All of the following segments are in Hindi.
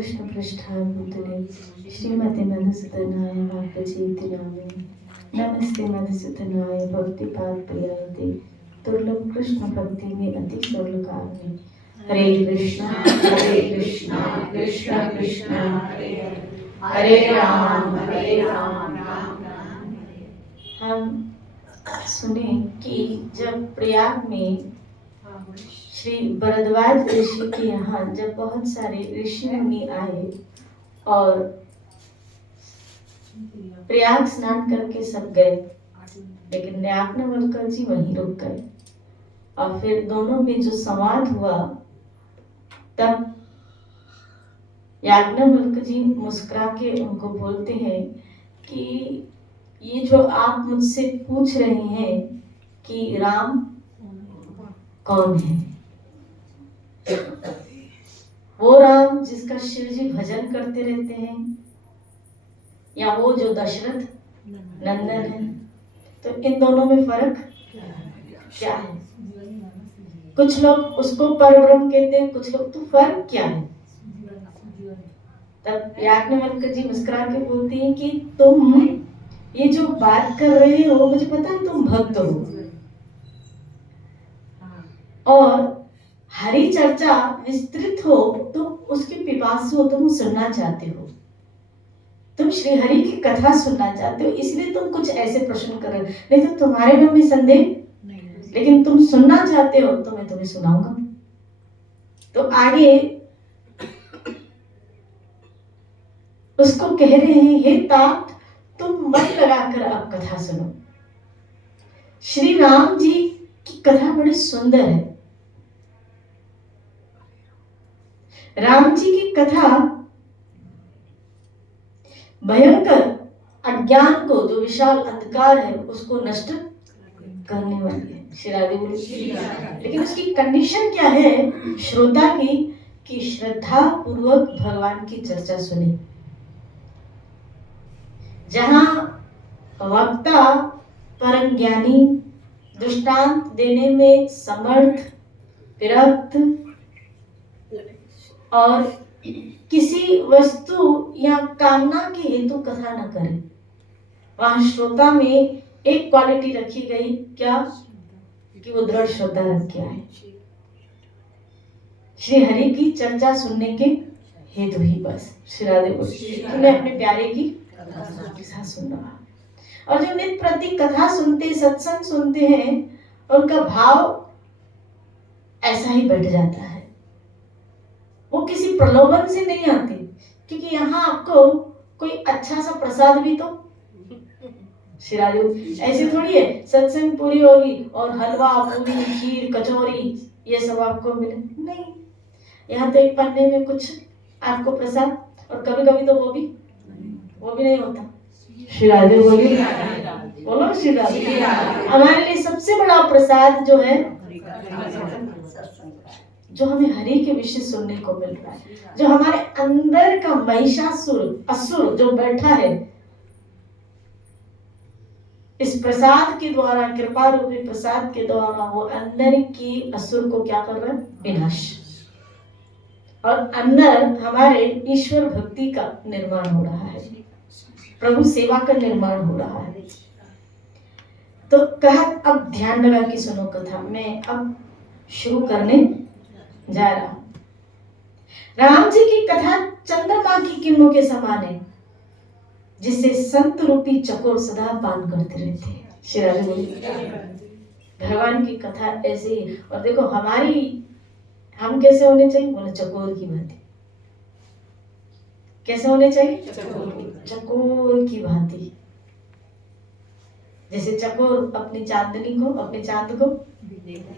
कृष्ण पृष्ठाभूतले श्रीमते मधुसूदनाय वाक्पचेति नामे नमस्ते मधुसूदनाय भक्तिपाद प्रियायते दुर्लभ कृष्ण भक्ति में अति सरलकार में। हरे कृष्णा कृष्ण कृष्ण हरे हरे राम राम राम। हम सुने कि जब प्रयाग में श्री भरद्वाज ऋषि के यहाँ जब बहुत सारे ऋषि मुनि आए और प्रयाग स्नान करके सब गए, लेकिन याज्ञवल्क्य जी वहीं रुक गए। और फिर दोनों में जो संवाद हुआ, तब याज्ञवल्क्य जी मुस्कुरा के उनको बोलते हैं कि ये जो आप मुझसे पूछ रहे हैं कि राम कौन है, वो राम जिसका शिव जी भजन करते रहते हैं, या वो जो दशरथ नंदन है? तो इन दोनों में फर्क क्या है? कुछ लोग उसको परब्रह्म कहते हैं, कुछ लोग, तो फर्क क्या है? तब याज्ञवल्क्य जी मुस्कुरा के बोलते हैं कि तुम ये जो बात कर रहे हो, मुझे पता है तुम भक्त हो और हरि चर्चा विस्तृत हो, तुम उसकी पिपासु हो, तुम सुनना चाहते हो, तुम श्री हरि की कथा सुनना चाहते हो, इसलिए तुम कुछ ऐसे प्रश्न कर रहे हो। नहीं तो तुम्हारे मन में संदेह नहीं, लेकिन तुम सुनना चाहते हो तो मैं तुम्हें सुनाऊंगा। तो आगे उसको कह रहे हैं, हे तात, तुम मन लगाकर अब कथा सुनो। श्री राम जी की कथा बड़ी सुंदर है। राम जी की कथा भयंकर अज्ञान को, जो विशाल अंधकार है, उसको नष्ट करने वाली है। श्री राधे बोलिए। लेकिन उसकी कंडीशन क्या है श्रोता की, कि श्रद्धा पूर्वक भगवान की चर्चा सुने। जहां वक्ता परम ज्ञानी, दृष्टांत देने में समर्थ, विरक्त और किसी वस्तु या कामना के हेतु कथा न करे, वहां श्रोता में एक क्वालिटी रखी गई, क्या? कि वो दृढ़ श्रद्धा रखे आए, श्री हरि की चर्चा सुनने के हेतु ही बस। श्री राधे बोलिए। मैं अपने प्यारे की कथा सुन रहा, और जो नित्य प्रति कथा सुनते, सत्संग सुनते हैं, उनका भाव ऐसा ही बैठ जाता है। वो किसी प्रलोभन से नहीं आते, क्योंकि यहाँ आपको कोई अच्छा सा प्रसाद भी तो, शिराजू ऐसे थोड़ी है सत्संग पूरी होगी और हलवा, पूरी, खीर, कचौरी ये सब आपको मिले, नहीं। यहाँ तो एक पन्ने में कुछ आपको प्रसाद, और कभी कभी तो वो भी नहीं होता। शिराजू बोलिए, बोलो शिराजू। हमारे लिए सबसे बड़ा प्रसाद जो है, जो हमें हरि के विषय सुनने को मिल रहा है, जो हमारे अंदर का महिषासुर, असुर जो बैठा है, इस प्रसाद के द्वारा, कृपा रूपी प्रसाद के द्वारा, वो अंदर की असुर को क्या कर रहा है? विनाश। और अंदर हमारे ईश्वर भक्ति का निर्माण हो रहा है, प्रभु सेवा का निर्माण हो रहा है। तो कहा, अब ध्यान लगा के सुनो कथा। मैं अब शुरू करने जा रहा हूं। राम जी की कथा चंद्रमा की किरणों के समान है, जिसे संत रूपी चकोर सदा पान करते रहते हैं। श्री भगवान की कथा ऐसे ही। और देखो हम कैसे होने चाहिए? बोले चकोर की भांति। कैसे होने चाहिए? चकोर की भांति। जैसे चकोर अपनी चांदनी को, अपने चांद को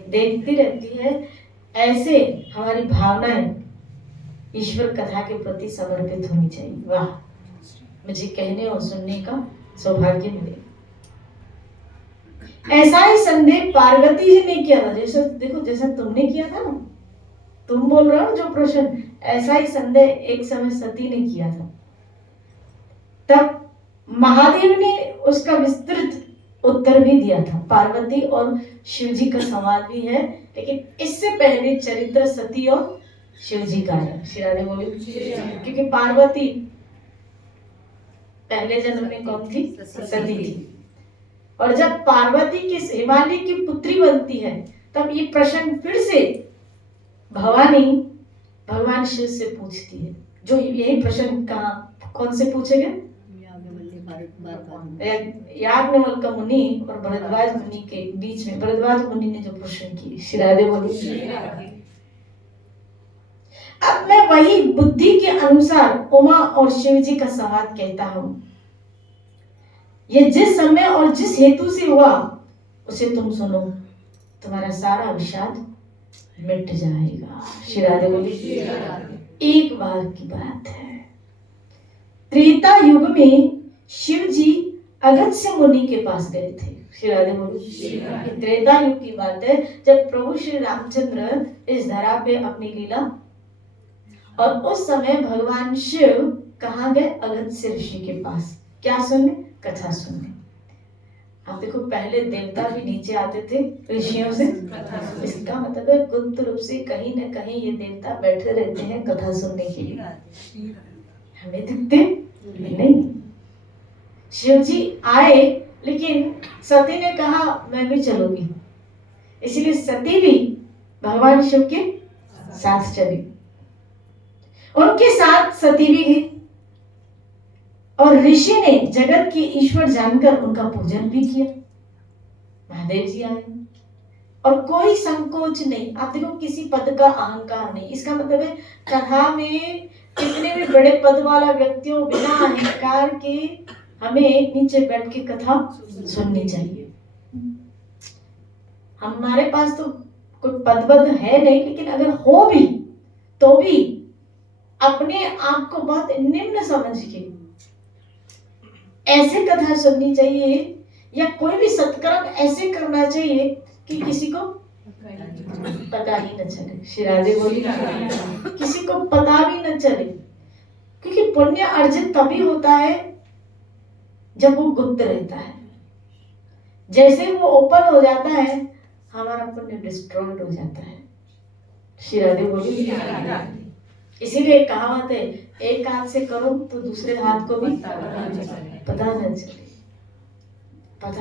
देखती रहती है, ऐसे हमारी भावनाएं ईश्वर कथा के प्रति समर्पित होनी चाहिए। वाह, मुझे कहने और सुनने का सौभाग्य मिले। ऐसा ही संदेह पार्वती जी ने किया था। जैसे देखो, जैसा तुमने किया था ना, तुम बोल रहे हो जो प्रश्न, ऐसा ही संदेह एक समय सती ने किया था। तब महादेव ने उसका विस्तृत उत्तर भी दिया था। पार्वती और शिव जी का संवाद भी है, लेकिन इससे पहले चरित्र सती और शिव जी का है। श्री राधे बोली। क्योंकि पार्वती पहले जन्म में कौन थी? सती थी। और जब पार्वती किस हिमालय की पुत्री बनती है तब ये प्रश्न फिर से भवानी भगवान शिव से पूछती है। जो यही प्रश्न कहाँ कौन से पूछे गए? याज्ञवल्क्य मुनि और भरद्वाज मुनि के बीच में भरद्वाज मुनि ने जो प्रश्न की। श्री राधे बोली। अब मैं वही बुद्धि के अनुसार उमा और शिव जी का संवाद कहता हूं। ये जिस समय और जिस हेतु से हुआ उसे तुम सुनो, तुम्हारा सारा विषाद मिट जाएगा। श्री राधे बोली। एक बार की बात है, त्रेता युग में शिव जी अगस्त्य मुनि के पास गए थे। श्री राधे बोली। त्रेता युग की बात है जब प्रभु श्री रामचंद्र इस धरा पे अपनी लीला, और उस समय भगवान शिव कहाँ गए? अगस्त्य ऋषि के पास। क्या सुनने? कथा सुनने। आप देखो पहले देवता भी नीचे आते थे ऋषियों से, इसका मतलब है गुप्त रूप से कहीं न कहीं ये देवता बैठे रहते हैं कथा सुनने के लिए। हमें दिखते नहीं। शिव जी आए, लेकिन सती ने कहा मैं भी चलूंगी, इसीलिए सती भी भगवान शिव के साथ चली। उनके साथ सती भी गई और ऋषि ने जगत के ईश्वर जानकर उनका पूजन भी किया। महादेव जी आए और कोई संकोच नहीं। आप देखो किसी पद का अहंकार नहीं। इसका मतलब है कथा में कितने भी बड़े पद वाला व्यक्तियों बिना अहंकार के हमें नीचे बैठ के कथा सुननी चाहिए। हमारे पास तो कोई पद है नहीं, लेकिन अगर हो भी तो भी अपने आप को बहुत निम्न समझ के ऐसे कथा सुननी चाहिए, या कोई भी सत्कर्म ऐसे करना चाहिए कि किसी को पता ही न चले। श्री राधे बोली। किसी को पता भी न चले, क्योंकि पुण्य अर्जित तभी होता है जब वो गुप्त रहता है। जैसे वो ओपन हो जाता है हमारा पुण्य डिस्ट्रॉयड हो जाता है। श्री राधे बोली। इसीलिए कहावत है, एक हाथ से करो तो दूसरे हाथ को भी पता न चले, पता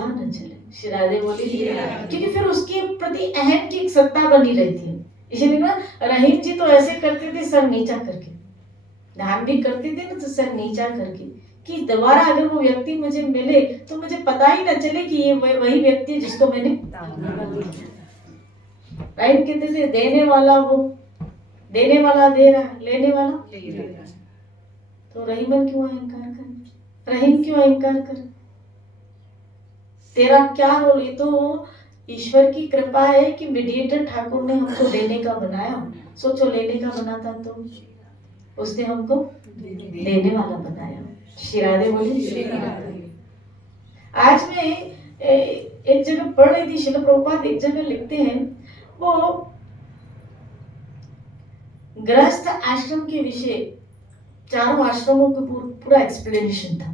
न चले। श्री राधे बोली। क्योंकि फिर उसके प्रति अहम की एक सत्ता बनी रहती है। इसीलिए ना रहीम जी तो ऐसे करते थे सर नीचा करके, ध्यान भी करते थे ना तो सर नीचा करके, कि दोबारा अगर वो व्यक्ति मुझे मिले तो मुझे पता ही न चले कि ये वही व्यक्ति जिसको मैंने राइट कहते थे, देने वाला वो देने वाला दे रहा, लेने वाला ले रहा। तो रहीमन क्यों अहंकार करे? रहीम क्यों अहंकार करे? तेरा क्या रोल? ये तो ईश्वर की कृपा है कि मीडिएटर ठाकुर ने हमको देने का बनाया। सोचो लेने का बनाता तो उसने हमको देने वाला बनाया। श्री राधे बोली। आज मैं एक जगह पढ़ रही थी, श्रील प्रभुपाद एक जगह लिखते हैं, वो गृहस्थ आश्रम के विषय, चारों आश्रमों का पूरा एक्सप्लेनेशन था।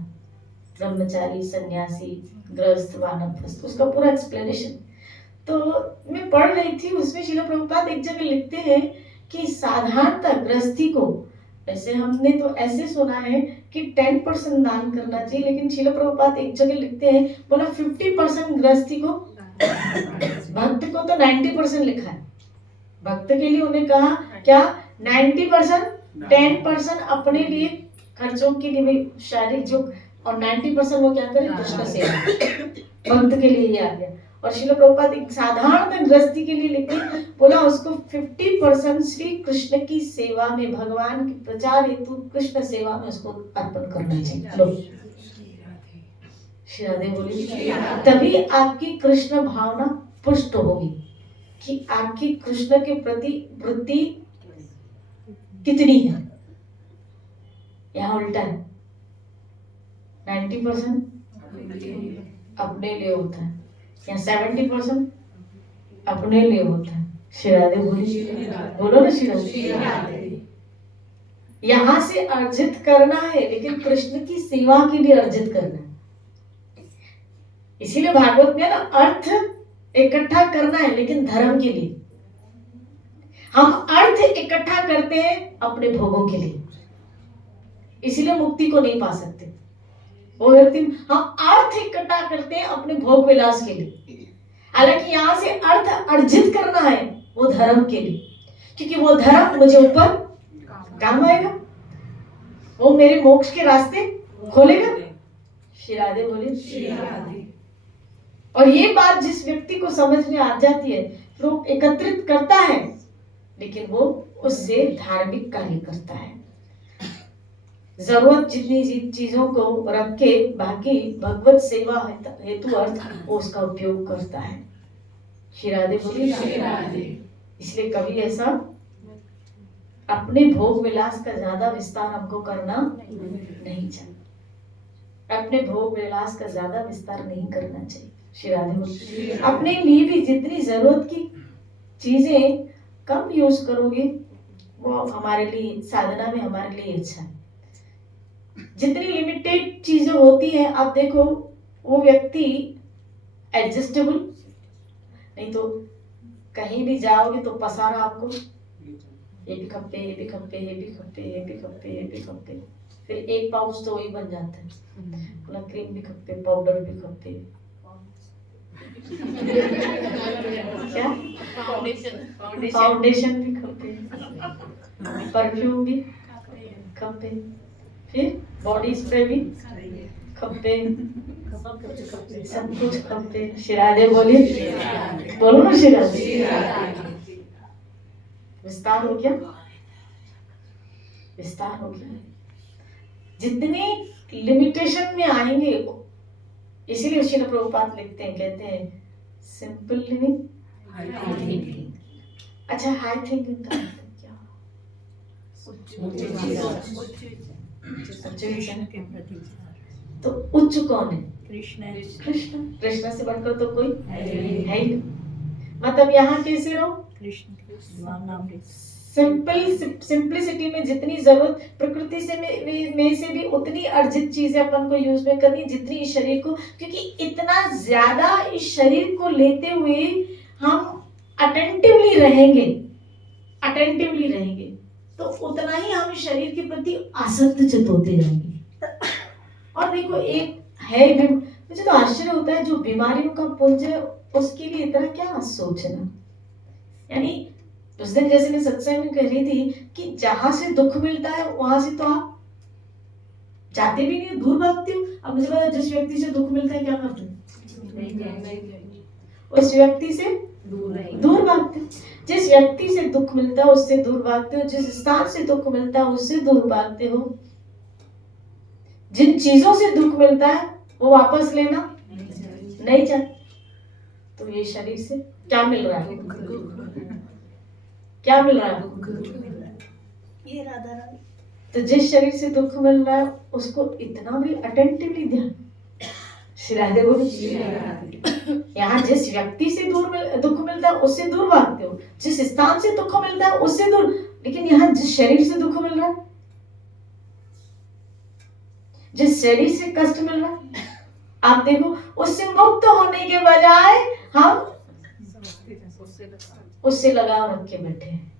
ब्रह्मचारी, सन्यासी, गृहस्थ, वानप्रस्थ, उसका पूरा एक्सप्लेनेशन। तो मैं पढ़ रही थी, उसमें श्रील प्रभुपाद एक जगह लिखते हैं कि साधारणतः गृहस्थी को, वैसे हमने तो ऐसे सुना है कि 10% दान करना चाहिए, लेकिन श्रील प्रभुपाद एक जगह लिखते हैं, बोला 50% गृहस्थी को, भक्त को तो 90% लिखा है। भक्त के लिए उन्हें कहा क्या? 90%, 10% अपने लिए खर्चों के लिए भी शारीरिक जो, और 90% वो क्या करे? कृष्ण सेवा। भक्त के लिए ये आ गया। और श्रील प्रभुपाद एक साधारण गृहस्थी के लिए लिखे, बोला उसको 50% श्री कृष्ण की सेवा में, भगवान के प्रचार हेतु कृष्ण सेवा में उसको अर्पण करना चाहिए। श्री राधे बोली। तभी आपकी कृष्ण भावना पुष्ट होगी कि आपकी कृष्ण के प्रति वृत्ति कितनी है। यहाँ उल्टा है, 90% अपने लिए होता है, या 70% अपने लिए होता है। श्री राधे बोली। बोलो ना श्री राधे। यहाँ से अर्जित करना है, लेकिन कृष्ण की सेवा के लिए अर्जित करना है। इसीलिए भागवत में ना अर्थ इकट्ठा करना है, लेकिन धर्म के लिए। हम अर्थ इकट्ठा करते हैं अपने भोगों के लिए, इसलिए मुक्ति को नहीं पा सकते। वो व्यक्ति, हम अर्थ इकट्ठा करते हैं अपने भोग विलास के लिए, हालांकि यहाँ से अर्थ अर्जित करना है वो धर्म के लिए, क्योंकि वो धर्म मुझे ऊपर काम आएगा, वो मेरे मोक्ष के रास्ते खोलेगा। श्री राधे बोले श्री राधे। और ये बात जिस व्यक्ति को समझ में आ जाती है, वो एकत्रित करता है, लेकिन वो उससे धार्मिक कार्य करता है। जरूरत जितनी चीजों को रख के बाकी भगवत सेवा हेतु अर्थ वो उसका उपयोग करता है। श्री राधे बोलिए श्री राधे। इसलिए कभी ऐसा अपने भोग विलास का ज्यादा विस्तार हमको करना नहीं चाहिए, अपने भोग विलास का ज्यादा विस्तार नहीं करना चाहिए। श्री राधे बोलिए। अपने लिए भी जितनी जरूरत की चीजें कम यूज करोगे वो हमारे लिए साधना में हमारे लिए अच्छा है। जितनी लिमिटेड चीजें होती हैं, आप देखो वो व्यक्ति एडजस्टेबल, नहीं तो कहीं भी जाओगे तो पसारा आपको, ये भी खप्पे, ये भी खप्पे, ये भी खप्पे, ये भी खप्पे, ये भी खप्पे, फिर एक पाउच तो वही बन जाता है, पूरा क्रीम भी खप्पे, पाउडर भी खप्पे, क्या फाउंडेशन भी खप्पे, परफ्यूम भी खप्पे, फिर बॉडी स्प्रे भी खप्पे, सब कुछ खप्पे। श्री राधे बोलिए, बोलो ना श्री राधे। विस्तार हो गया, विस्तार हो गया। जितने लिमिटेशन में आएंगे, इसीलिए श्रील प्रभुपाद लिखते हैं, कहते हैं सिंपल लिविंग हाई थिंकिंग। अच्छा, हाई थिंकिंग का मतलब क्या? तो उच्च कौन है? कृष्ण। कृष्ण, कृष्ण से बढ़कर तो कोई है ही नहीं। मतलब यहाँ कैसे रहो? कृष्ण सिंपलिसिटी में जितनी जरूरत प्रकृति से में से भी उतनी अर्जित चीजें अपन को यूज में करनी जितनी इस शरीर को, क्योंकि इतना ज्यादा इस शरीर को लेते हुए हम अटेंटिवली रहेंगे तो उतना ही हम इस शरीर के प्रति आसक्त चित होते जाएंगे। और देखो एक है, मुझे तो आश्चर्य होता है, जो बीमारियों का पुंज है उसके लिए इतना क्या सोचना। यानी उस दिन जैसे मैं सत्संग में कह रही थी कि जहां से दुख मिलता है वहां से तो आप जाते भी नहीं, दूर भागते हो। अब मुझे पता, जिस व्यक्ति से दुख मिलता है क्या करते हो? उस व्यक्ति से दूर भागते हो। जिस व्यक्ति से दुख मिलता है उससे दूर भागते हो, जिस स्थान से दुख मिलता है उससे दूर भागते हो। जिन चीजों से दुख मिलता है वो वापस लेना नहीं चाहते। तो ये शरीर से क्या मिल रहा है? क्या मिल रहा है? ये राधा रानी। तो जिस शरीर से दुख मिल रहा है उसको इतना भी अटेंटिवली ध्यान। श्री राधे बोलिए। यहाँ जिस व्यक्ति से दुख मिलता है उससे दूर भागते हो, जिस स्थान से दुख मिलता है उससे दूर। लेकिन यहाँ जिस शरीर से दुख मिल रहा है, जिस शरीर से कष्ट मिल रहा है, आप देखो उससे मुक्त होने के बजाय हम उससे लगाव रख के बैठे हैं,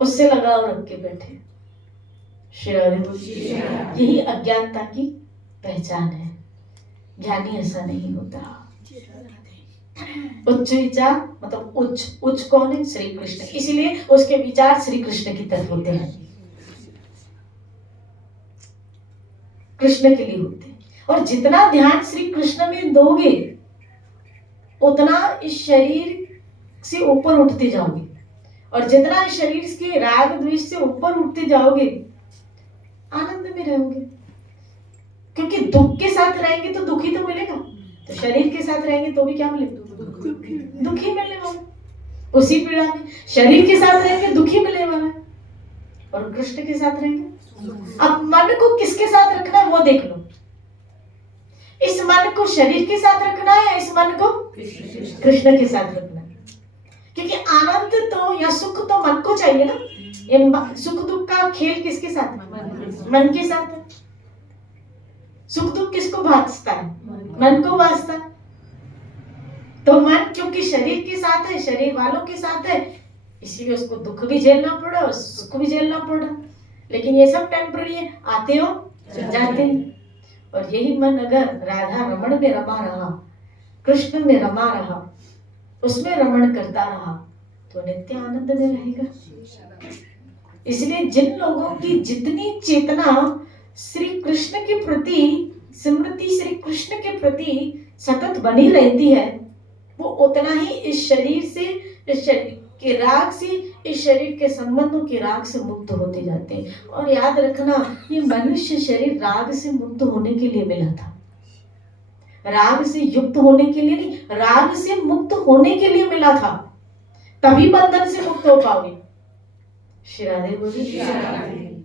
उससे लगाव रख के बैठे। श्री राधे बोलिए। यही अज्ञानता की पहचान है। ज्ञानी ऐसा नहीं होता। उच्च विचार मतलब उच्च कौन है? श्री कृष्ण। इसीलिए उसके विचार श्री कृष्ण की तरफ होते हैं, कृष्ण के लिए होते हैं। और जितना ध्यान श्री कृष्ण में दोगे उतना इस शरीर से ऊपर उठते जाओगे, और जितना इस शरीर के राग द्वेष से ऊपर उठते जाओगे आनंद में रहोगे। क्योंकि दुख के साथ रहेंगे तो दुखी तो मिलेगा, तो शरीर के साथ रहेंगे तो भी क्या मिलेगा? दुखी मिलने वाला। उसी पीड़ा में शरीर के साथ रहेंगे दुखी मिलने वाला है, और कृष्ण के साथ रहेंगे। अब मन को किसके साथ रखना है वो देख लो। इस मन को शरीर के साथ रखना है, इस मन को कृष्ण के साथ रखना है। क्योंकि आनंद तो या सुख तो मन को चाहिए ना। ये सुख दुख का खेल किसके साथ है? मन के साथ है। सुख दुख किसको भासता है? मन को भासता है। तो मन क्योंकि शरीर के साथ है, शरीर वालों के साथ है, इसीलिए उसको दुख भी झेलना पड़ा और सुख भी झेलना पड़ा। लेकिन ये सब टेम्पररी है, आते हो जाते हैं। और यही मन अगर राधा रमण में रमा रहा, कृष्ण में रमा रहा, उसमें रमण करता रहा, तो नित्य आनंद में रहेगा। इसलिए जिन लोगों की जितनी चेतना श्री कृष्ण के प्रति, स्मृति श्री कृष्ण के प्रति सतत बनी रहती है, वो उतना ही इस शरीर से, इस शरीर के राग से, इस शरीर के संबंधों के राग से मुक्त होते जाते हैं। और याद रखना, ये मनुष्य शरीर राग से मुक्त होने के लिए मिला था, राग से युक्त होने के लिए नहीं, राग से मुक्त होने के लिए मिला था। तभी बंधन से मुक्त हो पाओगे। श्री राधे बोली,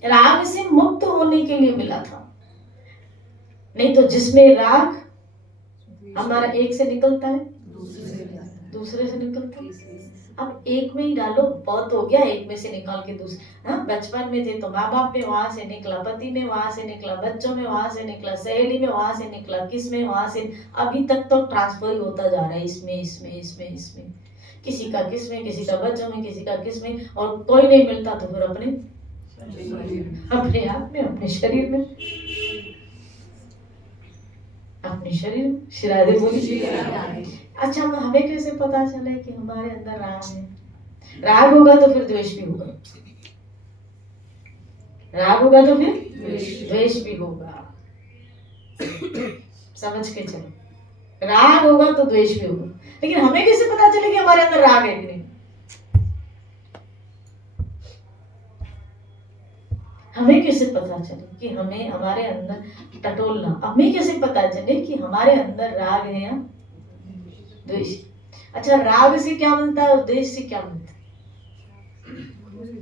राग से मुक्त होने के लिए मिला था। नहीं तो जिसमें राग हमारा एक से निकलता है, दूसरे से निकलता है। अब एक में ही डालो, बहुत हो गया एक में से निकाल के दूसरे। हाँ, बचपन में थे तो माँ बाप में वहां से निकला, पति में वहां से निकला, बच्चों में वहां से निकला, सहेली में वहां से निकला, किस में वहां से, अभी तक तो ट्रांसफर ही होता जा रहा है, इसमें इसमें इसमें इसमें, किसी का किस में, किसी का बच्चों में, किसी का किस में, और कोई नहीं मिलता तो फिर अपने आप में, अपने शरीर में, अपने शरीर। श्री राधे बोली। अच्छा, हमें कैसे पता चले कि हमारे अंदर राग है? राग होगा तो फिर द्वेष भी होगा, राग होगा तो फिर द्वेष भी होगा। समझ के चलो, राग होगा तो द्वेष भी होगा। लेकिन हमें कैसे पता चले कि हमारे अंदर राग है कि नहीं? हमें कैसे पता चले कि हमें, हमारे अंदर टटोलना, हमें कैसे पता चले कि हमारे अंदर राग है या द्वेष? अच्छा, राग से क्या मिलता है और द्वेष से क्या मिलता है?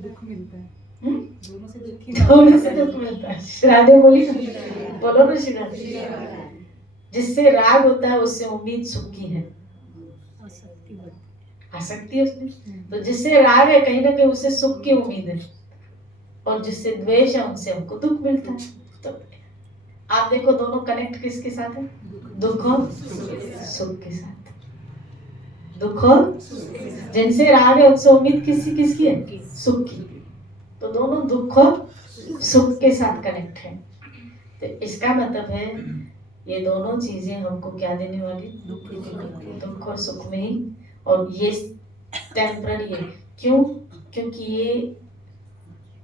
दुख मिलता है, दोनों से दुख मिलता है। श्राद्धे बोली, बोलो ना श्राद्धे। जिससे राग होता है उससे उम्मीद सुख की है, आसक्ति है उसमें। तो जिससे राग है कहीं ना कहीं उससे सुख की उम्मीद है, और जिससे द्वेष है उनसे हमको दुख मिलता है। तो आप देखो दोनों कनेक्ट किसके साथ है? दुख और सुख के साथ। दुख और जिनसे राग है उनसे उम्मीद किसकी है? सुख की। तो दोनों दुख और सुख के साथ कनेक्ट है। तो इसका मतलब है ये दोनों चीजें हमको क्या देने वाली? दुख और सुख में ही। और ये टेम्पररी है। क्यों? क्योंकि ये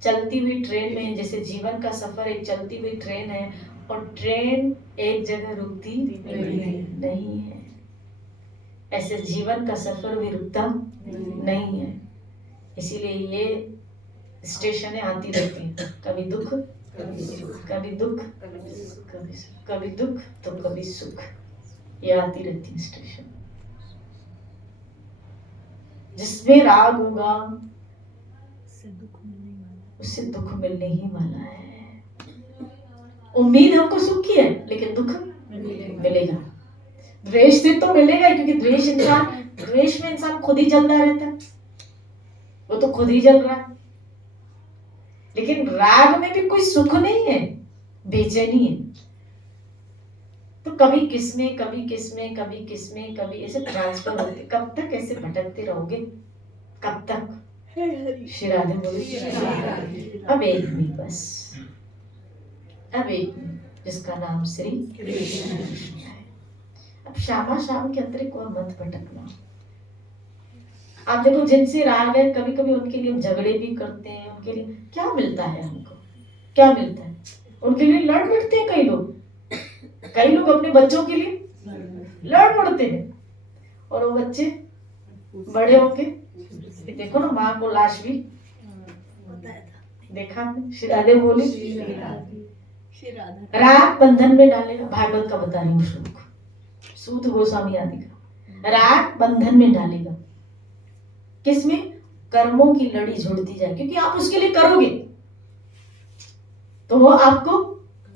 चलती हुई ट्रेन में, जैसे जीवन का सफर एक चलती हुई ट्रेन है, और ट्रेन एक जगह रुकती नहीं है। ऐसे जीवन का सफर भी रुकता नहीं है। इसीलिए ये स्टेशनें आती रहती हैं, कभी दुख कभी दुख, कभी दुख तो कभी सुख, ये आती रहती है स्टेशन। जिसमें राग होगा उससे दुख मिलने ही वाला है। उम्मीद हमको सुख की है, लेकिन दुख मिलेगा। द्वेष से तो मिलेगा, क्योंकि द्वेष में इंसान खुद ही जलता रहता है, वो तो खुद ही जल रहा है। लेकिन राग में भी कोई सुख नहीं है, बेचैनी है। तो कभी किसमें, कभी किसमें, कभी किसमें, कभी ऐसे ट्रांसफर होते। कब तक ऐसे भटकते रहोगे? कब तक? श्री राधे बोली। अब एक में बस, अब एक में, जिसका नाम श्री कृष्ण है। अब श्यामा शाम के अतिरिक्त और मत भटकना। आप देखो जिनसे राग है, कभी कभी उनके लिए हम झगड़े भी करते हैं। उनके लिए क्या मिलता है? हमको क्या मिलता है? उनके लिए लड़ पड़ते हैं कई लोग। कई लोग अपने बच्चों के लिए लड़ पड़ते हैं, और वो बच्चे बड़े होके देखो ना, माँ को लाश भी देखा। श्री राधे बोली। राग बंधन में डालेगा। भागवत का बता रही हूँ श्लोक, सूत गोस्वामी आदि का। राग बंधन में डालेगा। किसमें? कर्मों की लड़ी जुड़ती जाए, क्योंकि आप उसके लिए करोगे तो वो आपको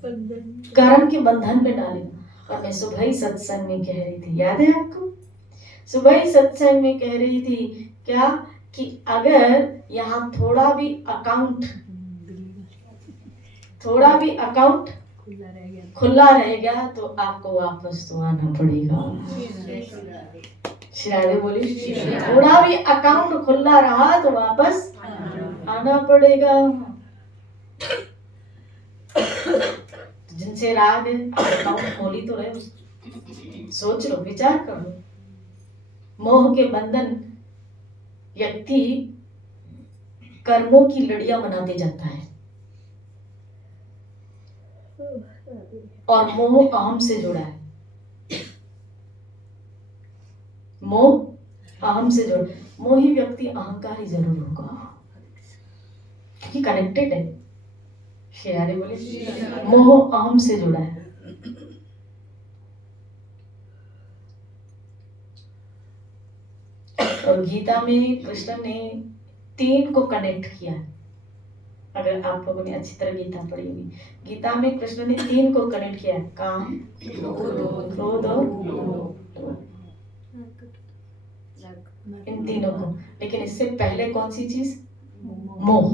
कर्म के बंधन में डालेगा। और मैं सुबह ही सत्संग में कह रही थी, याद है आपको? सुबह ही सत्संग में कह रही थी क्या, कि अगर यहाँ थोड़ा भी अकाउंट खुला रह गया तो आपको वापस तो आना पड़ेगा। श्री राधे बोली। थोड़ा भी अकाउंट खुला रहा तो वापस आना पड़ेगा। जिनसे राग है अकाउंट खोली तो रहे, सोच लो, विचार कर लो। मोह के बंधन व्यक्ति कर्मों की लड़ियां बनाते जाता है और मोह अहम से जुड़ा है। मोह अहम से जुड़ा, मोही व्यक्ति अहंकारी जरूर होगा कि कनेक्टेड है। शेरारे बोले मोह अहम से जुड़ा है। और गीता में कृष्ण ने 3 को कनेक्ट किया। अगर आप लोगों ने अच्छी तरह गीता पढ़ी होगी, गीता में कृष्ण ने 3 को कनेक्ट किया, काम, क्रोध और इन तीनों को। लेकिन इससे पहले कौन सी चीज? मोह।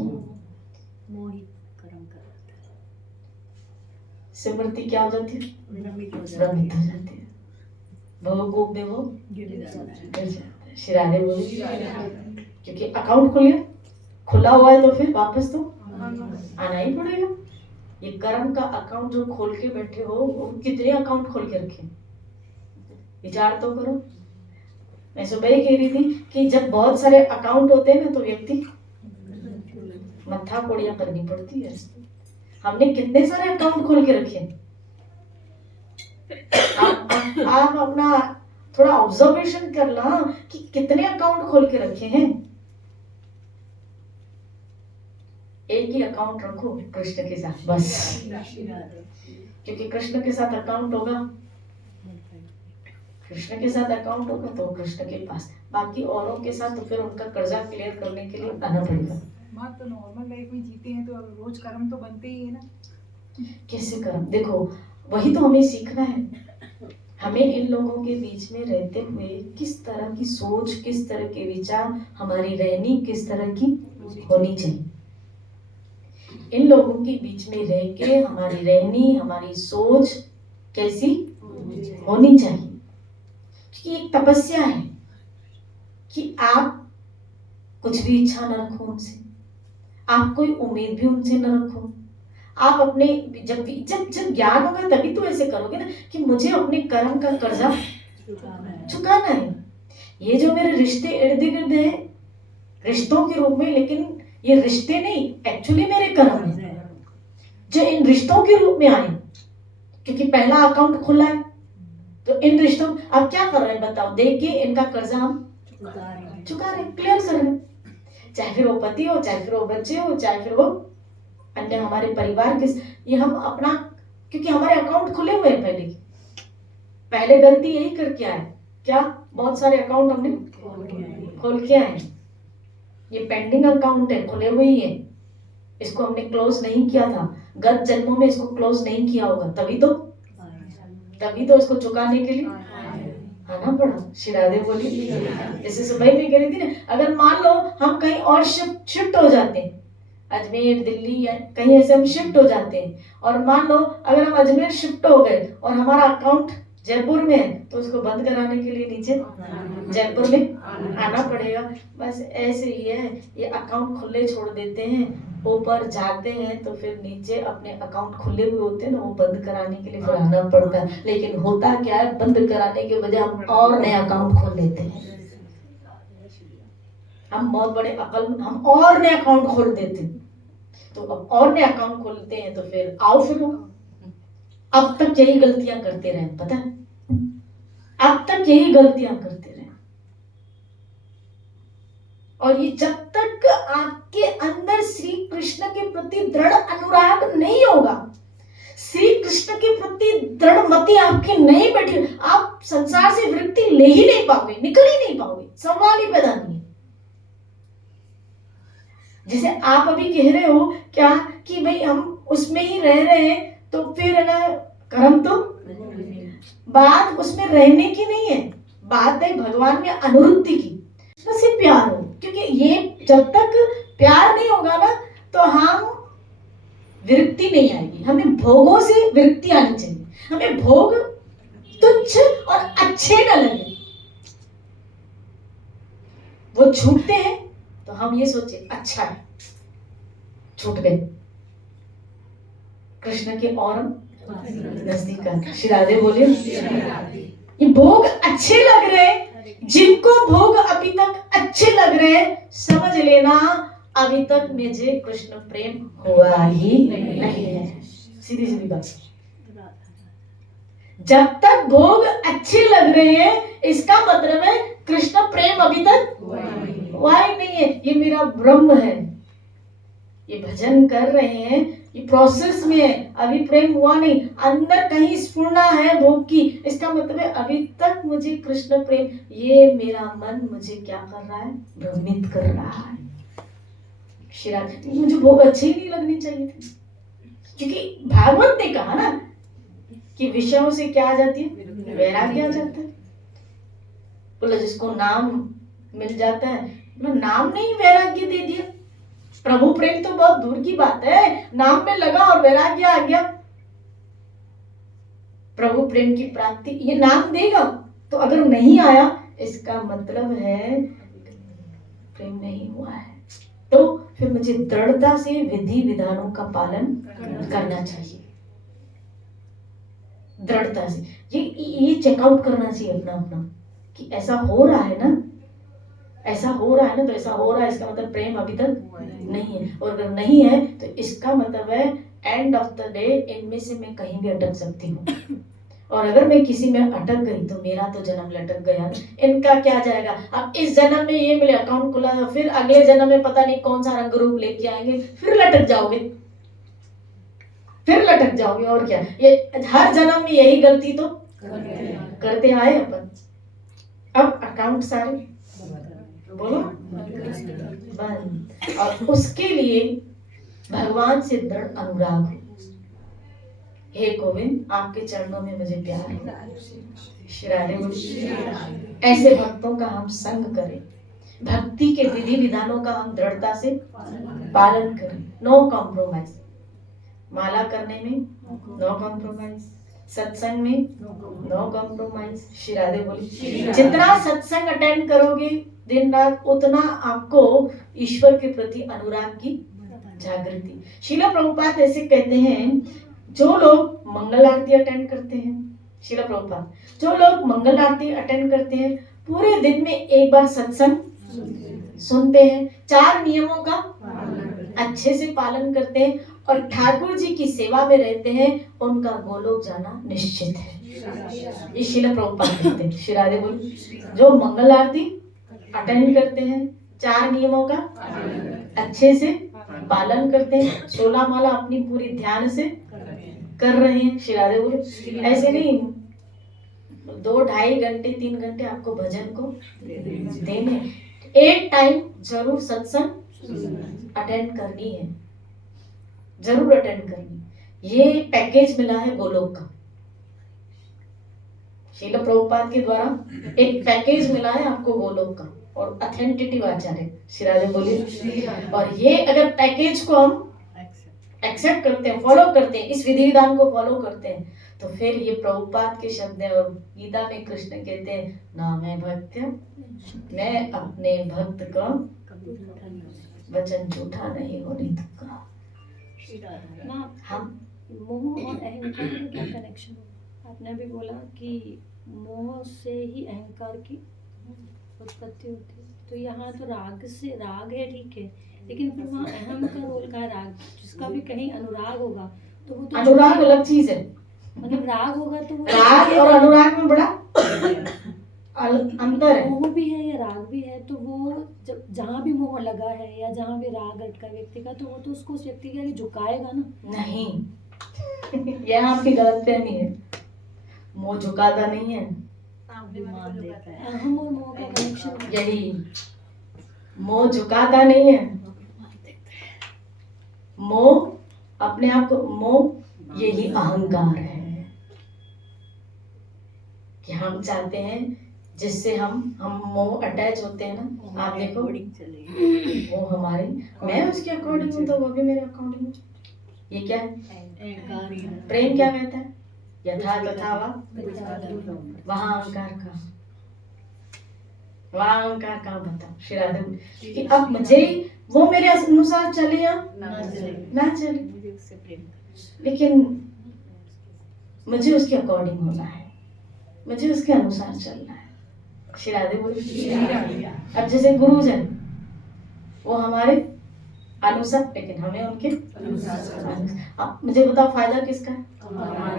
स्मृति क्या हो जाती है? भ्रमित हो जाती है। भोग में वो गिर जाता है। शिराने बोली, क्योंकि अकाउंट खुला हुआ है तो फिर वापस तो आना ही पड़ेगा। ये कर्म का अकाउंट जो खोल के बैठे हो, वो कितने अकाउंट खोल के रखे? विचार तो करो। मैं सुबह ही कह रही थी कि जब बहुत सारे अकाउंट होते हैं ना तो व्यक्ति मत्था कोड़ियां करनी पड़ती है। हमने कितने सारे अकाउंट खोल के रखे? आप अपना थोड़ा ऑब्जर्वेशन कर ला कि कितने अकाउंट खोल के रखे हैं। एक ही अकाउंट रखो कृष्ण के साथ बस, क्योंकि कृष्ण के साथ अकाउंट होगा, कृष्ण के साथ अकाउंट होगा तो कृष्ण के पास, बाकी औरों के साथ तो फिर उनका कर्जा क्लियर करने के लिए आना पड़ेगा। बात तो नॉर्मल लाइफ में जीते हैं तो रोज कर्म तो बनते ही है ना। कैसे कर्म? देखो वही तो हमें सीखना है। हमें इन लोगों के बीच में रहते हुए किस तरह की सोच, किस तरह के विचार, हमारी रहनी किस तरह की होनी चाहिए। इन लोगों के बीच में रह के हमारी रहनी, हमारी सोच कैसी होनी चाहिए। क्योंकि एक तपस्या है कि आप कुछ भी इच्छा न रखो उनसे, आप कोई उम्मीद भी उनसे न रखो। आप अपने जब ज्ञान होगा तभी तो ऐसे करोगे ना कि मुझे अपने कर्म का कर्जा चुकाना है। ये जो मेरे रिश्ते इर्द गिर्द है रिश्तों के रूप में, लेकिन ये रिश्ते नहीं, एक्चुअली मेरे कर्म है जो इन रिश्तों के रूप में आए, क्योंकि पहला अकाउंट खुला है। तो इन रिश्तों आप क्या कर रहे हैं बताओ? देख के इनका कर्जा हम चुका रहे, क्लियर कर रहे, चाहे फिर वो पति हो, चाहे फिर वो बच्चे हो, चाहे फिर वो अन्य हमारे परिवार के। ये हम अपना, क्योंकि हमारे अकाउंट खुले हुए हैं पहले गलती यही करके आए, क्या बहुत सारे अकाउंट हमने खोल के आए। ये पेंडिंग अकाउंट है, खुले हुए ही है, इसको हमने क्लोज नहीं किया था। गत जन्मों में इसको क्लोज नहीं किया होगा, तभी तो इसको चुकाने के लिए आना पड़ा। शिरादे बोली, जैसे सुबह में कह रही थी ना, अगर मान लो हम कहीं और शिफ्ट हो जाते हैं, अजमेर, दिल्ली या कहीं ऐसे हम शिफ्ट हो जाते हैं, और मान लो अगर हम अजमेर शिफ्ट हो गए और हमारा अकाउंट जयपुर में है, तो उसको बंद कराने के लिए नीचे जयपुर में आना पड़ेगा। बस ऐसे ही है, ये अकाउंट खुले छोड़ देते हैं, ऊपर जाते हैं तो फिर नीचे अपने अकाउंट खुले हुए होते हैं ना, वो बंद कराने के लिए फिर आना पड़ता है। लेकिन होता क्या है, बंद कराने के बजाय हम और नए अकाउंट खोल लेते हैं। हम बहुत बड़े अकल, हम और नए अकाउंट खोल देते हैं। तो अब और नए अकाउंट खोलते हैं तो फिर आओ फिर अब तक यही गलतियां करते रहे, पता है, अब तक यही गलतियां करते रहे। और ये जब तक आपके अंदर श्री कृष्ण के प्रति दृढ़ अनुराग नहीं होगा, श्री कृष्ण के प्रति दृढ़ मति आपकी नहीं बैठी, आप संसार से वृत्ति ले ही नहीं पाओगे, निकल ही नहीं पाओगे, सवाल ही पैदा नहीं है। जैसे आप अभी कह रहे हो क्या कि भाई हम उसमें ही रह रहे हैं, तो फिर है ना कर्म, तो बात उसमें रहने की नहीं है, बात है भगवान में अनुरुक्ति की, उससे प्यार हो। क्योंकि ये जब तक प्यार नहीं होगा ना तो हम विरक्ति नहीं आएगी। हमें भोगों से विरक्ति आनी चाहिए, हमें भोग तुच्छ और अच्छे न लगे। वो छूटते हैं तो हम ये सोचे अच्छा है, छूट गए, कृष्ण के और नजदीक कर। श्री राधे बोले, ये भोग अच्छे लग रहे हैं, जिनको भोग अभी तक अच्छे लग रहे हैं, समझ लेना अभी तक मुझे कृष्ण प्रेम हुआ ही नहीं है। सीधी सीधी बात। जब तक भोग अच्छे लग रहे हैं, इसका मतलब है कृष्ण प्रेम अभी तक हुआ ही नहीं है। ये मेरा ब्रह्म है, ये भजन कर रहे हैं, ये प्रोसेस में है, अभी प्रेम हुआ नहीं, अंदर कहीं स्फुरना है भोग की, इसका मतलब है अभी तक मुझे कृष्ण प्रेम, ये मेरा मन मुझे क्या कर रहा है, भ्रमित कर रहा है। मुझे भोग अच्छे ही नहीं लगने चाहिए थे, क्योंकि भागवत ने कहा ना कि विषयों से क्या आ जाती है, वैराग्य आ जाता है। बोला जिसको नाम मिल जाता है, नाम नहीं वैराग्य दे दिया। प्रभु प्रेम तो बहुत दूर की बात है, नाम में लगा और वैराग्य आ गया। प्रभु प्रेम की प्राप्ति ये नाम देगा, तो अगर नहीं आया इसका मतलब है प्रेम नहीं हुआ है। तो फिर मुझे दृढ़ता से विधि विधानों का पालन करना चाहिए, दृढ़ता से ये चेकआउट करना चाहिए अपना अपना कि ऐसा हो रहा है ना, ऐसा हो रहा है ना, तो ऐसा हो रहा है, इसका मतलब प्रेम अभी तक नहीं है। और अगर नहीं है तो इसका मतलब है एंड ऑफ द डे इनमें से मैं कहीं भी अटक सकती हूँ, और अगर मैं किसी में अटक गई तो मेरा तो जन्म लटक गया, इनका क्या जाएगा। अब इस जन्म में ये मिले, अकाउंट खुला है, फिर अगले जन्म में पता नहीं कौन सा रंग रूप लेके आएंगे, फिर लटक जाओगे, फिर लटक जाओगे। और क्या, ये हर जन्म में यही गलती तो करते आए अपन। अब अकाउंट सारे बोलो बंद, और उसके लिए भगवान से दृढ़ अनुराग हो। हे गोविंद, आपके चरणों में मुझे प्यार है। श्री राधे। ऐसे भक्तों का हम संग करें, भक्ति के विधि विधानों का हम दृढ़ता से पालन करें, नो कॉम्प्रोमाइज। माला करने में नो कॉम्प्रोमाइज, सत्संग में नो कॉम्प्रोमाइज। श्री राधे बोली, जितना सत्संग अटेंड करोगे दिन रात, उतना आपको ईश्वर के प्रति अनुराग की जागृति। श्रील प्रभुपाद ऐसे कहते हैं, जो लोग मंगल आरती अटेंड करते हैं, श्रील प्रभुपाद, जो लोग मंगल आरती अटेंड करते हैं, पूरे दिन में एक बार सत्संग सुनते हैं, 4 नियमों का अच्छे से पालन करते हैं, और ठाकुर जी की सेवा में रहते हैं, उनका गोलोक जाना निश्चित है। ये श्रील प्रभुपाद कहते हैं। श्री राधे बोली, जो मंगल आरती अटेंड करते हैं, 4 नियमों का अच्छे से पालन करते हैं, 16 माला अपनी पूरी ध्यान से कर रहे हैं। श्री राधे बोले, ऐसे नहीं 2 ढाई घंटे 3 घंटे आपको भजन को देने, एक टाइम जरूर सत्संग अटेंड करनी है, जरूर अटेंड करनी। ये पैकेज मिला है गोलोक का, श्रील प्रभुपाद के द्वारा एक पैकेज मिला है आपको गोलोक का, और अथेंटिटिव आचार्य। श्री राधे बोलिए, और ये अगर पैकेज को हम एक्सेप्ट करते हैं, फॉलो करते हैं, इस विधि विधान को फॉलो करते हैं, तो फिर ये प्रभुपाद के शब्द है। और गीता में कृष्ण कहते हैं, ना मैं भक्त, मैं अपने भक्त का वचन झूठा नहीं होने दूंगा। हम मोह और अहंकार में क्या कनेक्शन है? आपने भी बोला कि मोह से ही अहंकार की उत्पत्ति होती है, तो यहाँ तो राग से, राग है ठीक है, लेकिन फिर वहाँ अहम का रोल का राग, जिसका भी कहीं अनुराग होगा तो वो तो अनुराग अलग चीज है, मतलब राग होगा तो वो राग और अनुराग में बड़ा अंतर है। मोह भी है या राग भी है, तो वो जब जहाँ भी मोह लगा है या जहाँ भी राग अटका व्यक्ति का, तो वो तो उसको उस व्यक्ति के आगे झुकाएगा ना। नहीं, यह आपकी गलतफहमी है, मोह झुकाता नहीं है, अहम और मोह का कनेक्शन यही, मोह झुकाता नहीं है, मोह अपने आप को, मोह यही अहंकार है कि हम चाहते हैं, जिससे हम मोह अटैच होते हैं ना। आप देखो वो हमारे, मैं उसके अकॉर्डिंग हूँ तो वो भी मेरे अकॉर्डिंग हूँ, ये क्या है? प्रेम क्या कहता है? यथा तथा वहाँ अहंकार का। वहाँ ओंकार कहाँ बताओ। श्री राधे बोली कि अब मुझे वो मेरे अनुसार चले या ना चले, मुझे उससे प्रेम करना। लेकिन मुझे उसके अकॉर्डिंग होना है, मुझे उसके अनुसार चलना है। श्री राधे बोली। अब जैसे गुरुजन वो हमारे अनुसार, लेकिन हमें उनके अनुसार। अब मुझे बताओ फायदा किसका है?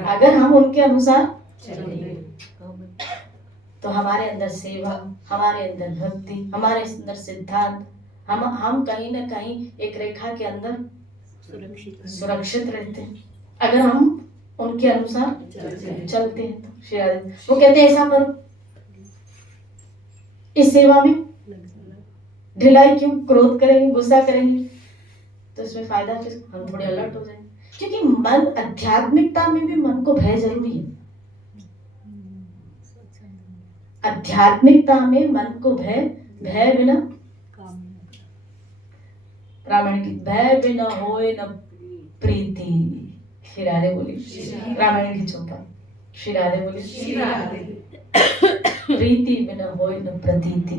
अगर हम उनके अनुसार तो हमारे अंदर सेवा, हमारे अंदर भक्ति, हमारे अंदर सिद्धांत, हम कहीं ना कहीं एक रेखा के अंदर सुरक्षित रहते हैं अगर हम उनके अनुसार चलते हैं। तो श्री राधे वो कहते हैं ऐसा करो, इस सेवा में ढिलाई क्यों, क्रोध करेंगे, गुस्सा करेंगे तो इसमें फायदा किस, हम थोड़े अलर्ट हो जाएंगे। क्योंकि मन, आध्यात्मिकता में भी मन को भय जरूरी है। आध्यात्मिकता में मन को भय बिना रामायण की भय बिना होए न प्रीति। श्री राधे बोली। रामायण की चौपाई। श्री राधे बोली। प्रीति बिना होए न प्रतीति,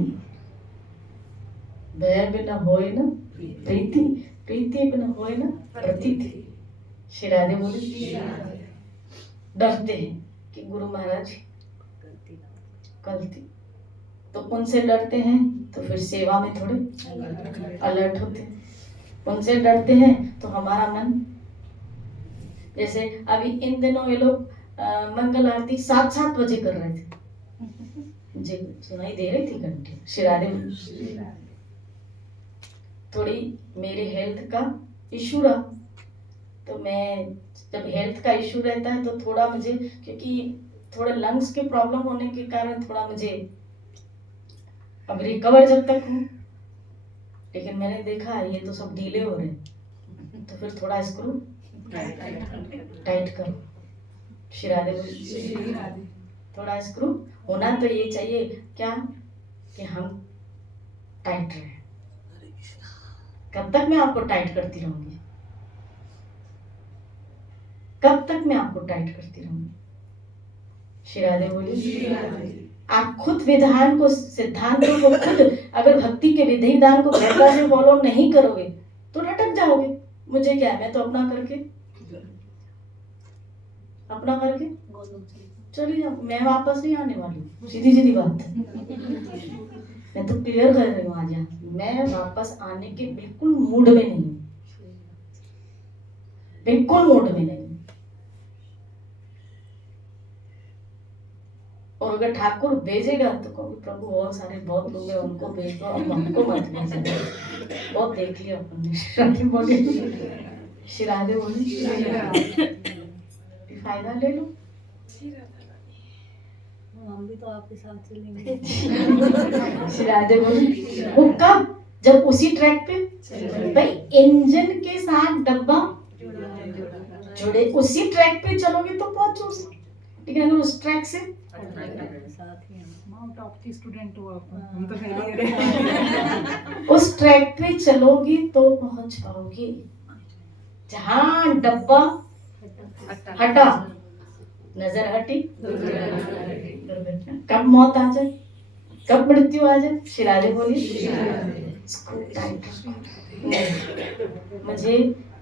भय बिना होए न प्रीति, प्रीति बिना होए न प्रतीति। श्री राधे बोली। डरते हैं कि गुरु महाराज गलती, तो उनसे डरते हैं तो फिर सेवा में थोड़े अलर्ट होते हैं। उनसे डरते हैं तो हमारा मन, जैसे अभी इन दिनों ये लोग मंगल आरती 7-7 बजे कर रहे थे, मुझे सुनाई दे रही थी घंटे। श्री राधे बोली। थोड़ी मेरे हेल्थ का इशू रहा, तो मैं जब हेल्थ का इशू रहता है तो थोड़ा मुझे, क्योंकि थोड़े लंग्स के प्रॉब्लम होने के कारण थोड़ा मुझे अब रिकवर जब तक हूँ, लेकिन मैंने देखा ये तो सब ढीले हो रहे हैं, तो फिर थोड़ा स्क्रू टाइट करो। श्री राधे बोली। थोड़ा स्क्रू होना तो ये चाहिए क्या कि हम टाइट रहे। कब तक मैं आपको टाइट करती रहूंगी, कब तक मैं आपको टाइट करती रहूंगी। श्री राधे बोली। आप खुद विधान को, सिद्धांतों को खुद अगर भक्ति के विधि विधान को गहरा से फॉलो नहीं करोगे तो लटक जाओगे। मुझे क्या है, मैं तो अपना करके चली जाऊँ, मैं वापस नहीं आने वाली हूँ। सीधी सीधी बात है, मैं तो क्लियर कर रही हूँ आज यहाँ, मैं वापस आने के बिल्कुल मूड में नहीं हूँ, बिल्कुल मूड में नहीं। और अगर ठाकुर भेजेगा तो कहूँगी प्रभु बहुत सारे बहुत लोग हैं, उनको भेज दो, अब हमको मत भेजना, बहुत देख लिया अपन। श्री राधे बोली। फायदा ले लो। हम भी तो आपके साथ चलेंगे। श्री राधे बोली। वो कब, जब उसी ट्रैक पे भाई इंजन के साथ डब्बा जुड़े, उसी ट्रैक पे चलोगे तो पहुंचो, लेकिन अगर उस ट्रैक से टॉप की स्टूडेंट हो हम तो पहले ही उस ट्रैक पे चलोगी तो पहुंच पाओगे। जहां डब्बा हटा, नजर हटी, दुर्घटना। कब मौत आ जाए, कब मृत्यु आ जाए। श्री राधे बोली। मुझे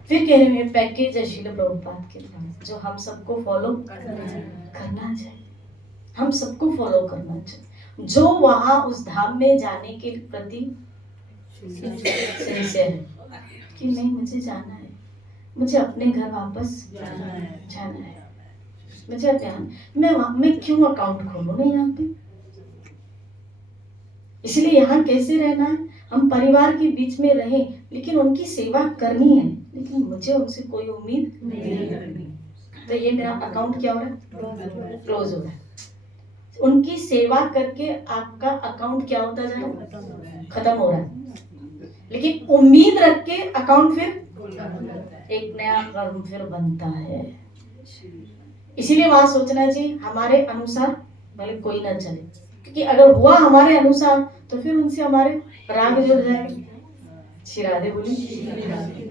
फिर कह रहे हैं पैकेज है शील प्रभुपाद के पास, जो हम सबको फॉलो करना चाहिए, हम सबको फॉलो करना चाहिए। जो वहां उस धाम में जाने के प्रति सिंसियर है कि नहीं मुझे जाना है, मुझे अपने घर वापस जाना है, मुझे ध्यान, मैं क्यों अकाउंट खोलूं ना यहाँ पे। इसलिए यहाँ कैसे रहना है, हम परिवार के बीच में रहें, लेकिन उनकी सेवा करनी है, लेकिन मुझे उनसे कोई उम्मीद नहीं करनी। तो ये मेरा अकाउंट क्या हो रहा है, क्लोज हो रहा है। उनकी सेवा करके आपका अकाउंट क्या होता जा रहा है, खत्म हो रहा है। लेकिन उम्मीद रख के अकाउंट फिर एक नया कर्म फिर बनता है। इसीलिए वहां सोचना चाहिए हमारे अनुसार भले कोई ना चले, क्योंकि अगर हुआ हमारे अनुसार तो फिर उनसे हमारे राग जुड़ जाएगा। श्री राधे बोली।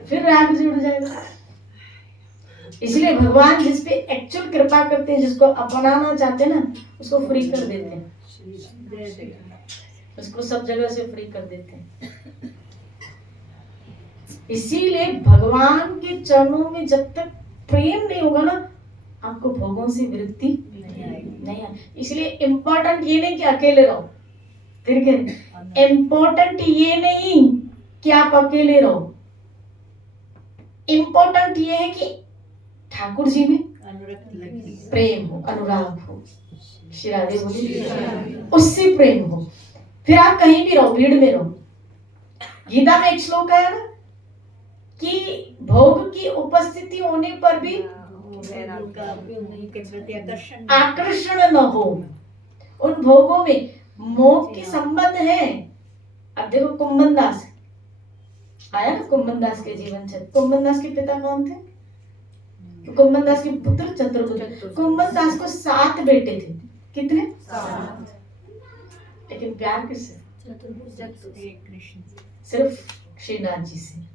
फिर राग जुड़ जाएगा। इसलिए भगवान जिस पे एक्चुअल कृपा करते हैं, जिसको अपनाना चाहते हैं ना, उसको फ्री कर देते हैं। उसको सब जगह से फ्री कर देते हैं। इसीलिए भगवान के चरणों में जब तक प्रेम नहीं होगा ना, आपको भोगों से वृत्ति नहीं आए। इसलिए इम्पोर्टेंट ये नहीं कि अकेले रहो, ठीक है, इम्पोर्टेंट ये नहीं कि आप अकेले रहो, इम्पोर्टेंट ये है कि ठाकुर जी में प्रेम हो, अनुराग हो। श्री राधे बोली, उससे प्रेम हो, फिर आप कहीं भी रहो, भीड़ में रहो। गीता में एक श्लोक है ना कि भोग की उपस्थिति होने पर भी आकर्षण न हो उन भोगों में, मोह के संबंध है। अब देखो कुंभन दास आया ना, कुंभन दास के जीवन चरित्र। कुंभन दास के पिता कौन थे? तो कुंभन दास के पुत्र चतुर्भुज। कुंभन दास को 7 बेटे थे। कितने? 7। लेकिन प्यार किससे? सिर्फ श्रीनाथ जी से।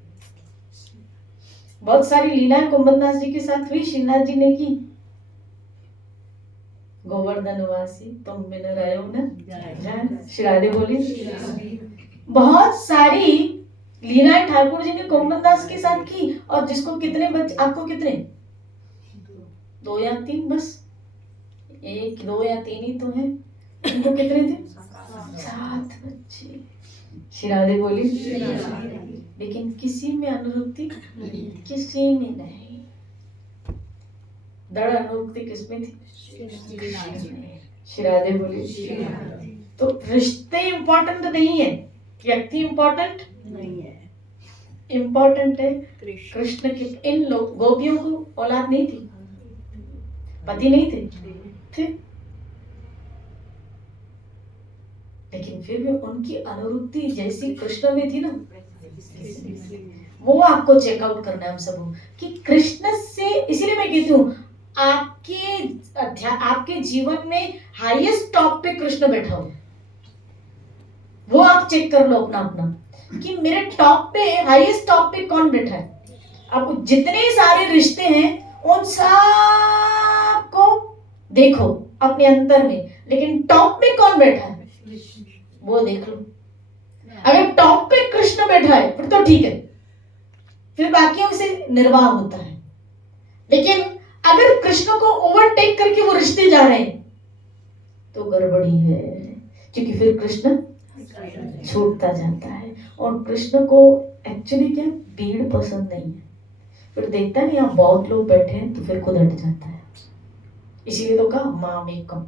बहुत सारी लीलाएं कुंभन दास जी के साथ हुई, श्रीनाथ जी ने की। गोवर्धन वासी तुम बिन रहो न, श्री राधे बोली। बहुत सारी लीलाएं ठाकुर जी ने कुंभन दास के साथ की। और जिसको कितने बच्चे, आपको कितने? 2 या 3 बस, 1 2 या 3 ही तो है। उनको कितने थे? 7 बच्चे। श्री राधे बोली। लेकिन किसी में अनुरक्ति, किसी में नहीं। दृढ़ अनुरक्ति किसमें थी? श्री राधे बोली। तो रिश्ते इंपॉर्टेंट नहीं है, व्यक्ति इंपॉर्टेंट नहीं है, इंपॉर्टेंट है कृष्ण के। इन लोग गोपियों को औलाद नहीं थी, पति नहीं थे, लेकिन फिर भी उनकी अनुरक्ति जैसी कृष्ण में थी ना, वो आपको चेकआउट करना है हम सब कि कृष्ण से। इसीलिए मैं कहती हूँ आपके जीवन में हाईएस्ट टॉप पे कृष्ण बैठा हो, वो आप चेक कर लो अपना अपना कि मेरे टॉप पे, हाईएस्ट टॉप पे कौन बैठा है। आपको जितने सारे रिश्ते हैं उन सब को देखो अपने अंदर में, लेकिन टॉप पे कौन बैठा है वो देख लो। अगर टॉप पे कृष्ण बैठा है फिर तो ठीक है, फिर बाकियों से निर्वाह होता है। लेकिन अगर कृष्ण को ओवरटेक करके वो रिश्ते जा रहे हैं तो गड़बड़ी है, क्योंकि फिर कृष्ण छूटता जाता है। और कृष्ण को एक्चुअली क्या, भीड़ पसंद नहीं है। फिर देखता है यहाँ बहुत लोग बैठे हैं तो फिर खुद हट जाता है। इसीलिए तो कहा मामेकम,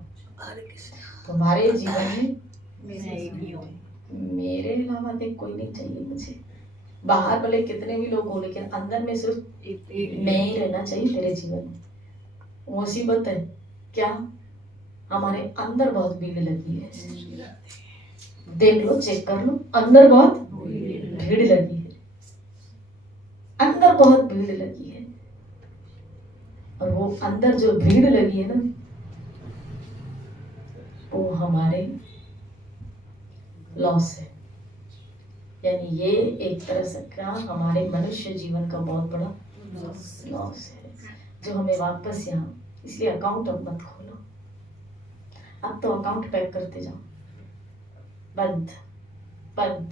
तुम्हारे जीवन में मेरे अलावा देख कोई नहीं चाहिए मुझे। बाहर भले कितने भी लोग हो, लेकिन अंदर में सिर्फ मैं ही रहना चाहिए तेरे जीवन में। मुसीबत है क्या, हमारे अंदर बहुत भीड़ लगी है। देख लो, चेक कर लो, अंदर बहुत भीड़ लगी है, अंदर बहुत भीड़ लगी है। और वो अंदर जो भीड़ लगी है ना, वो हमारे लॉस है। यानी ये एक तरह से क्या, हमारे मनुष्य जीवन का बहुत बड़ा लॉस है, जो हमें वापस यहाँ। इसलिए अकाउंट अब मत खोलो, अब तो अकाउंट पैक करते जाओ। बंद बंद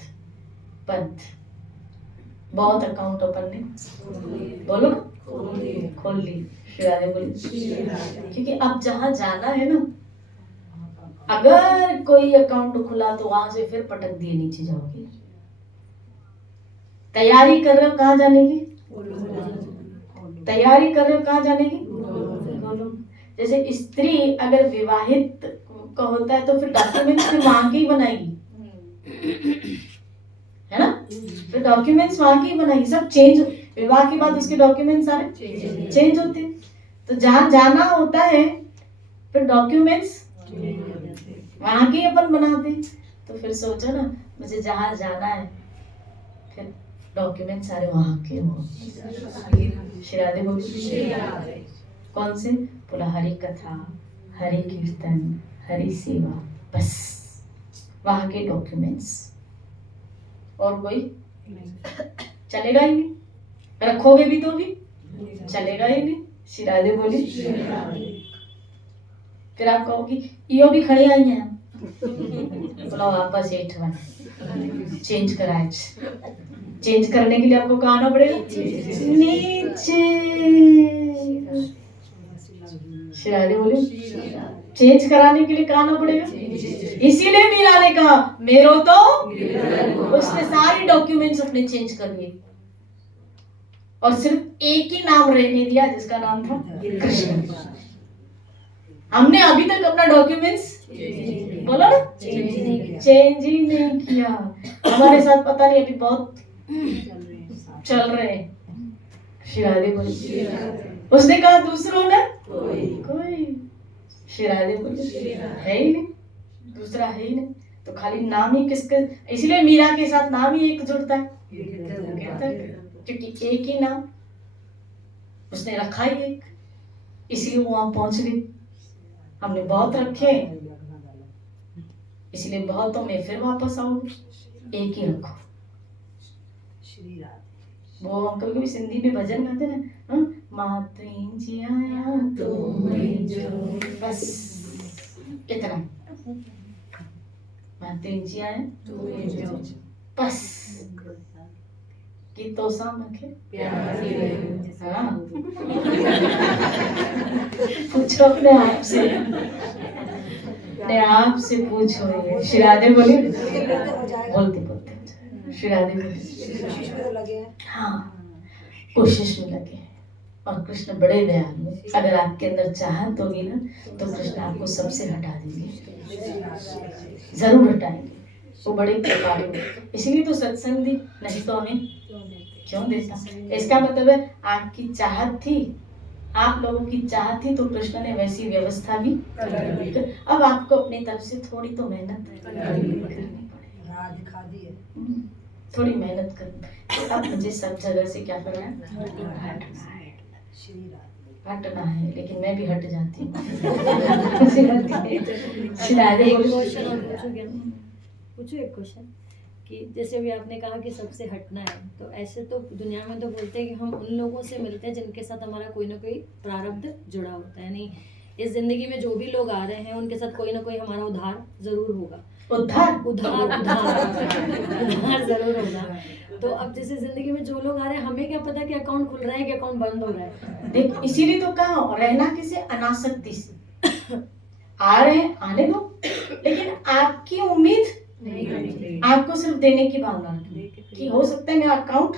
बंद। बहुत अकाउंट ओपन ने बोलो ना, खोल ली। श्री राधे बोली। क्योंकि अब जहां जाना है ना, अगर कोई अकाउंट खुला तो वहां से फिर पटक दिए नीचे जाओगे। तैयारी कर रहे हो कहाँ जाने की? तैयारी कर रहे हो कहाँ जाने की? जैसे स्त्री अगर विवाहित का होता है तो फिर डॉक्यूमेंट्स फिर वहां के ही बनाएगी, है ना? फिर डॉक्यूमेंट्स वहां के ही बनाएगी। सब चेंज, विवाह के बाद उसके डॉक्यूमेंट्स सारे चेंज होते हैं। तो जहां जाना होता है फिर डॉक्यूमेंट्स वहां के अपन बनाते हैं। तो फिर सोचो ना, मुझे जहां जाना है फिर डॉक्यूमेंट सारे वहां के हो। श्री राधे बोली। कौन से? बोला हरि कथा, हरि कीर्तन, हरि सेवा, बस वहां के डॉक्यूमेंट्स। और कोई चलेगा ही नहीं, रखोगे भी तो भी चलेगा ही नहीं। श्री राधे बोली। फिर आप कहोगी ईओ भी खड़ी आई हैं बोला वापस 8-1 चेंज करायचं. चेंज करने के लिए आपको कहाँ आना पड़ेगा? नीचे. शिरादे बोले चेंज कराने के लिए कहाँ आना पड़ेगा? इसीलिए मीरा ने कहा मेरो तो. उसने सारी डॉक्यूमेंट्स अपने चेंज कर लिए और सिर्फ एक ही नाम रहने दिया जिसका नाम था कृष्ण. हमने अभी तक अपना डॉक्यूमेंट्स बोलो ना चेंज ही नहीं किया. हमारे साथ पता नहीं अभी बहुत चल रहे हैं. शिरादे बोले. उसने कहा दूसरों ने कोई. शिरादे बोले है ही नहीं, दूसरा है ही नहीं. तो खाली नाम ही किसके. इसलिए मीरा के साथ नाम ही एक जुड़ता है क्योंकि एक ही नाम उसने रखा ही एक, इसलिए वो वहां पहुंच गई. हमने बहुत रखे इसलिए बहुतों में फिर वापस आओगे. एक ही रखो. वो अंकल भी सिंधी में भजन गाते ना, मातई जी आया तो बस इतना. मातई जी आया तो बस कि तो सामने हाँ. पूछो अपने आप से पूछो. शिरादे बोले बोलते बोलते शिरादे बोले हाँ कोशिश में लगे. और कृष्ण बड़े दयालु हैं. अगर आपके अंदर चाहत होगी ना तो कृष्ण आपको सबसे हटा देंगे, जरूर हटाएंगे. वो बड़े कृपालु हैं. इसीलिए तो सत्संग दी, नहीं तो हमें क्यों देता. इसका मतलब है आपकी चाहत थी, आप लोगों की चाहत थी तो कृष्ण ने वैसी व्यवस्था भी. अब आपको अपनी तरफ से थोड़ी तो मेहनत करनी पड़ेगी. थोड़ी मेहनत करनी. अब मुझे सब जगह से क्या करना है? हटना है. लेकिन मैं भी हट जाती हूँ. पूछो एक क्वेश्चन कि जैसे अभी आपने कहा कि सबसे हटना है, तो ऐसे तो दुनिया में तो बोलते हैं कि हम उन लोगों से मिलते हैं जिनके साथ हमारा कोई ना कोई प्रारब्ध जुड़ा होता है. यानी इस जिंदगी में जो भी लोग आ रहे हैं उनके साथ कोई ना कोई हमारा उद्धार जरूर होगा. उद्धार जरूर होगा. तो अब जैसे जिंदगी में जो लोग आ रहे हैं हमें क्या पता कि अकाउंट खुल रहा है कि अकाउंट बंद हो रहा है. देख इसीलिए तो कहा रहना किसे अनासक्ति से. आ रहे हैं आने दो, लेकिन आपकी उम्मीद आपको सिर्फ देने की भावना रखनी कि हो सकता है मेरा अकाउंट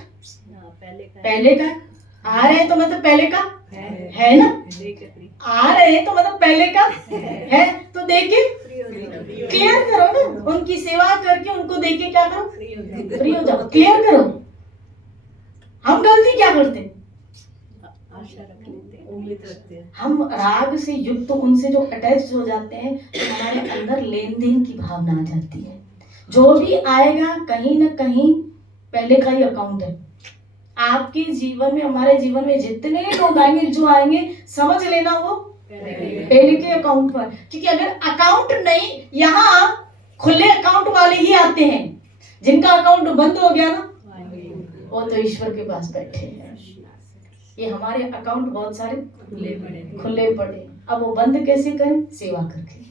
पहले का. आ रहे हैं तो मतलब पहले का है ना. आ रहे हैं तो मतलब पहले का है. तो देके क्लियर करो ना. उनकी सेवा करके उनको देके क्या करो? फ्री हो जाओ. क्लियर करो. हम गलती क्या करते हैं? हम राग से युक्त उनसे जो अटैच हो जाते हैं तो हमारे अंदर लेन देन की भावना आ जाती है. जो भी आएगा कहीं ना कहीं पहले का ही अकाउंट है. आपके जीवन में, हमारे जीवन में जितने लोग आएंगे जो आएंगे समझ लेना वो पहले के अकाउंट पर. क्योंकि अगर अकाउंट नहीं, यहाँ खुले अकाउंट वाले ही आते हैं. जिनका अकाउंट बंद हो गया ना वो तो ईश्वर के पास बैठे हैं. ये हमारे अकाउंट बहुत सारे खुले पड़े. अब वो बंद कैसे करें? सेवा करके.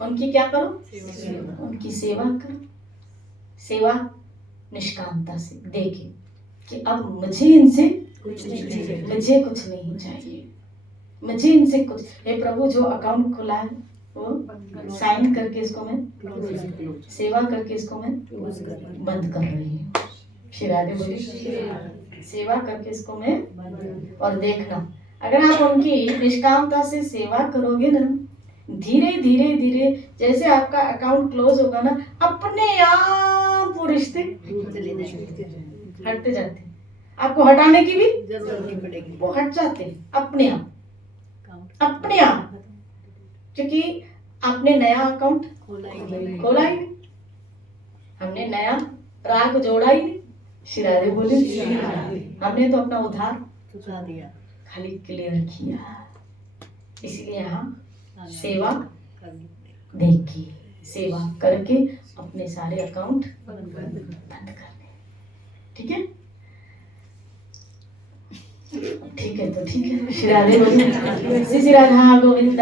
उनकी क्या करो? उनकी सेवा करो. सेवा निष्कामता से देखे कि अब मुझे इनसे मुझे कुछ नहीं चाहिए. मुझे इनसे कुछ. हे प्रभु जो अकाउंट खुला है वो साइन करके इसको मैं सेवा करके इसको मैं बंद कर रही हूँ. शिरादे बोले सेवा करके इसको मैं. और देखना अगर आप उनकी निष्कामता से सेवा करोगे ना, धीरे धीरे धीरे जैसे आपका अकाउंट क्लोज होगा ना, अपने आप वो रिश्ते हटते जाते. आपको हटाने की भी जरूरत नहीं पड़ेगी. वो हट जाते अपने आप अपने आप. क्योंकि आपने नया अकाउंट खोला ही नहीं. हमने नया राग जोड़ा ही नहीं. शिरादे बोले हमने तो अपना उधार खाली क्लियर किया. इसलिए यहाँ सेवा देखिए, सेवा करके अपने सारे अकाउंट बंद करने. ठीक है. ठीक है तो ठीक है. श्री राधे बोलिए. श्री राधा गोविंद.